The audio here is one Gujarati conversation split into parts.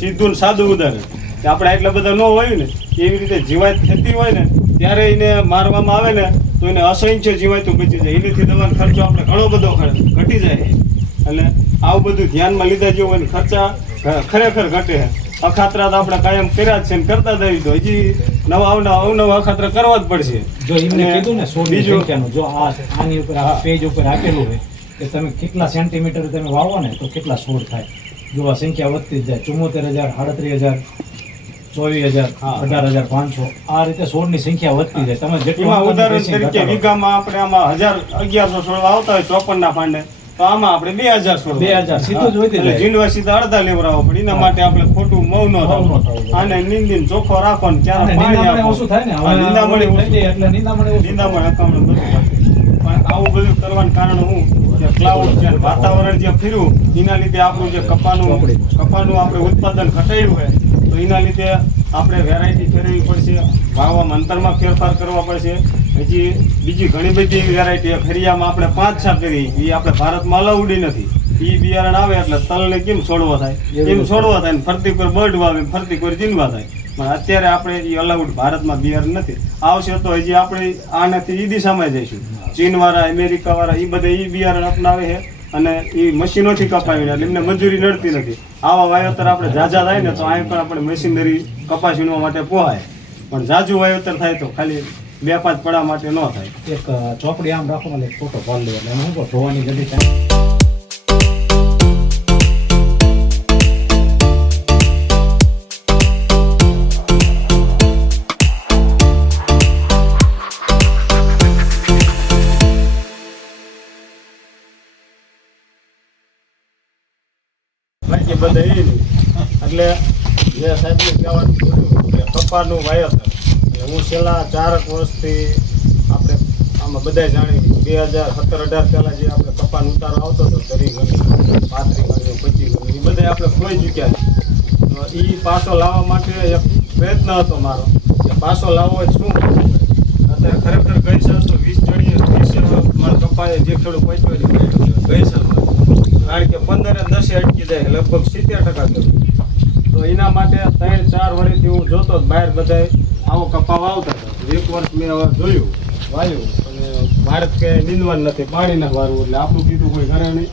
સીધું ને સાદું ઉદાહરણ કે આપણે એટલા બધા ન હોય ને એવી રીતે જીવાત થતી હોય ને ત્યારે એને મારવામાં આવે ને તો એને અસંખ્ય જીવાતું બચી જાય. એનાથી દવાનો ખર્ચો આપણે ઘણો બધો ઘટી જાય. એટલે આવું બધું ધ્યાનમાં લીધા જેવું હોય ને ખર્ચા ખરેખર ઘટે છે. અખાતરા તો આપણે કાયમ કર્યા જ છે ને કરતા જ આવી તો હજી નવા અખાતરા કરવા જ પડશે. જો એમને કીધું ને 100 સંખ્યાનું જો આની ઉપર આ પેજ ઉપર આપેલું હોય કે તમે કેટલા સેન્ટીમીટર તમે વાવો ને તો કેટલા છોડ થાય. જો આ સંખ્યા વધતી જ જાય 74,000, 37,000, 24,000, 18,500 આ રીતે છોડની સંખ્યા વધતી જાય. તમે જેટલું ઉદાહરણ તરીકે વીઘામાં આપણે આમાં 1,000-1,100 છોડ વાવતા હોય 54 ના પાંડે તો આમાં આપણે 2,000 છોડ 2,000 સીધું જ વધતી જાય. જીંડવા સીધા અડધા લેવડાવવા પડે. એના માટે આપણે ખોટું મૌન ન થવું. આને નીંદીને ચોખ્ખો રાખો ને ત્યારે પાણી ઓછું થાય ને નિંદામણી થઈ જાય એટલે નિંદામણી હકામણું બધું પણ આવું બધું કરવાનું કારણ હું કે ક્લાઉડ છે વાતાવરણ જે ફર્યું એના લીધે આપણું જે કપાનું આપણે ઉત્પાદન ઘટાડ્યું હોય તો એના લીધે આપણે વેરાયટી ફેરવવી પડશે. વાવવામાં અંતરમાં ફેરફાર કરવા પડશે. હજી બીજી ઘણી બધી એવી વેરાયટી ફેરિયામાં આપણે 5-6 કરી એ આપણે ભારતમાં અલાઉડી નથી. એ બિયારણ આવે એટલે તલને કેમ છોડવા થાય એમ છોડવા થાય ને ફરતી પર બર્ડ વાવે ફરતી પર જીનવા થાય. પણ અત્યારે આપણે એ અલાઉડ ભારતમાં બિયારણ નથી. આવશે તો હજી આપણે આનાથી એ દિશામાં જઈશું. ચીનવાળા અમેરિકાવાળા એ બધા એ બિયારણ અપનાવે છે અને એ મશીનોથી કપાવીને એટલે એમને મજૂરી નડતી નથી. આવા વાવેતર આપણે ઝાઝા થાય ને તો અહીં પણ આપણે મશીનરી કપાસ વીણવા માટે પોહાય. પણ ઝાઝું વાવેતર થાય તો ખાલી 2-5 પડા માટે ન થાય. એક ચોપડી આમ રાખો એટલે ફોટો પાડી લે એટલે હું ધોવાની જલ્દી થાય. બાકી બધા એ નહીં. એટલે જે સાહેબને કહેવાનું કે કપાસનું વાવેતર હું છેલ્લા 4 વર્ષથી આપણે આમાં બધા જાણી 2017-18 પહેલાં જે આપણે કપાસનો ઉતારો આવતો હતો 30 ગણી, 35 ગણી, 25 ગણી એ બધા આપણે ખોઈ ચૂક્યા છે. તો એ પાછો લાવવા માટે એક પ્રયત્ન હતો મારો કે પાછો લાવવો હોય શું અત્યારે ખરેખર ગઈ સાલ તો 20 મારા કપાએ જે ખેડૂત પહોંચ્યો ગઈ સાલમાં કારણ કે 15-10 અટકી જાય લગભગ 70% કર્યું. તો એના માટે 3-4 વર્ષથી હું જોતો બહાર બધા આવો કપા વાવતા હતા. એક વર્ષ મેં હવે જોયું વાવ્યું અને ભારત કે નીંદવાનું નથી પાણી ના વારવું એટલે આપણું કીધું કોઈ કરે નહીં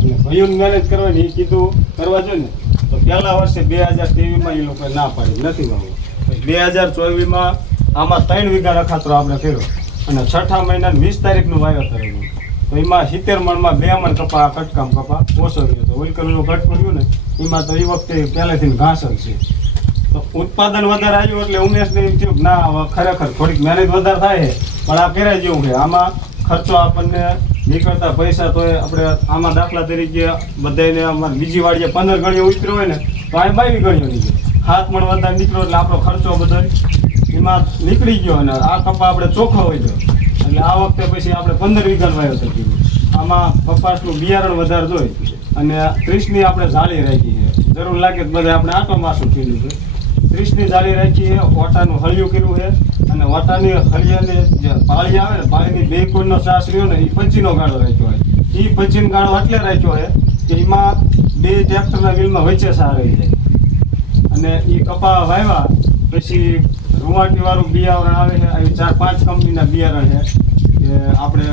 અને ભાઈઓને મેનેજ કરવાની એ કીધું કરવા જોઈએ ને તો પહેલા વર્ષે 2023માં એ લોકોએ ના પાડી નથી વાવવું. 2024માં આમાં 3 વીઘા રખાતરો આપણે કર્યો અને 6ઠા મહિના 20 તારીખનું વાવેતર હતું. તો એમાં 70 મણમાં 2 મણ કપા કટકામ કપા ઓછો રહ્યો હતો. ઓલકરનું ઘટ પડ્યું ને એમાં તો એ વખતે પહેલેથી ઘાસ જ છે. તો ઉત્પાદન વધારે આવ્યું એટલે ઉમેશને એમ થયું ના ખરેખર થોડીક મહેનત વધારે થાય પણ આ કર્યા જેવું છે. આમાં ખર્ચો આપણને નીકળતા પૈસા તો આપણે આમાં દાખલા તરીકે બધાને અમારે બીજી વાડીએ 15 ગણીઓ ઉતર્યો હોય ને તો આ 22 ગણીઓ નીકળે. 7 મણ વધારે નીકળ્યો એટલે આપણો ખર્ચો બધો એમાં નીકળી ગયો અને આ કપા આપણે ચોખ્ખો હોય ગયો. એટલે આ વખતે પછી આપણે 15 વીઘા વાવેતર કર્યું. આમાં કપાસનું બિયારણ વધારે જોઈએ અને 30ની આપણે જાળી રાખી છે. જરૂર લાગે તો બધા આપણે આટો માસું કર્યું છે. 30ની જાળી રાખી છે. ઓટાનું હળિયું કર્યું છે અને ઓટાની હળિયાને જે પાળી આવે ને પાળીની 2 કોણનો સાસ રહ્યો ને એ 25નો ગાળો રાખ્યો હોય. એ 25નો ગાળો એટલે રાખ્યો છે કે એમાં 2 ટ્રેક્ટરના વ્હીલમાં વચ્ચે સા રહી જાય અને એ કપા વાવ્યા પછી રૂવાટીવાળું બિયારણ આવે છે. આવી 4-5 કંપનીના બિયારણ છે કે આપણે